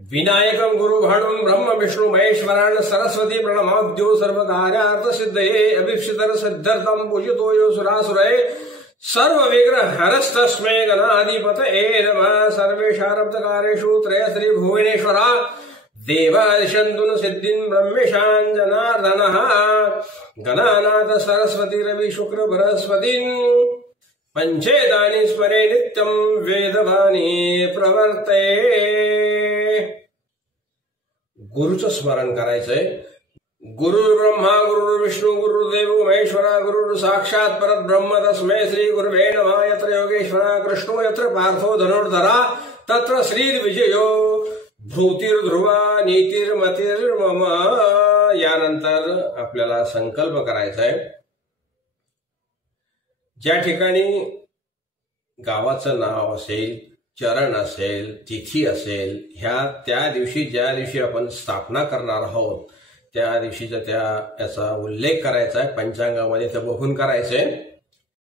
विनायकं गुरुभाणुं ब्रह्म विष्णु महेश्वरान् सरस्वती प्रणमाद्यो सर्वकार्यार्थ सिद्धये अभीप्सितर सिद्धर्थं पूजितो यो सुरासुरये सर्वविग्रह हरस्तस्मै गणाधिपतये नमः। सर्वेशारब्धकारेषु त्रयश्री भुवनेश्वरा देवादिशन्तु सिद्धिं ब्रह्मेशान् जनार्दनः। गणानाथ सरस्वती रवि शुक्र बृहस्पतिं पंचेतानि स्मरे नित्यं वेदवाणी प्रवर्ते। गुरुचं स्मरण करायचंय। गुरु ब्रह्मा गुरु विष्णू गुरुदेव महेश्वरा गुरु साक्षात परत ब्रह्म तस्मै श्री गुरुवे नमः। यत्र योगेश्वरा कृष्णो यत्र पार्थो धनुर्धरा तत्र श्रीर्विजयो भूतिर्ध्रुवा नीतिर्मतिर्मम। यानंतर आपल्याला संकल्प करायचा आहे। ज्या ठिकाणी गावाचं नाव असेल, चरण असेल, तिथी असेल, त्या दिवशी ज्या दिवशी आपण स्थापना करणार आहोत त्या दिवशीचा याचा उल्लेख करायचा आहे। पंचांगामध्ये ते बघून करायचंय।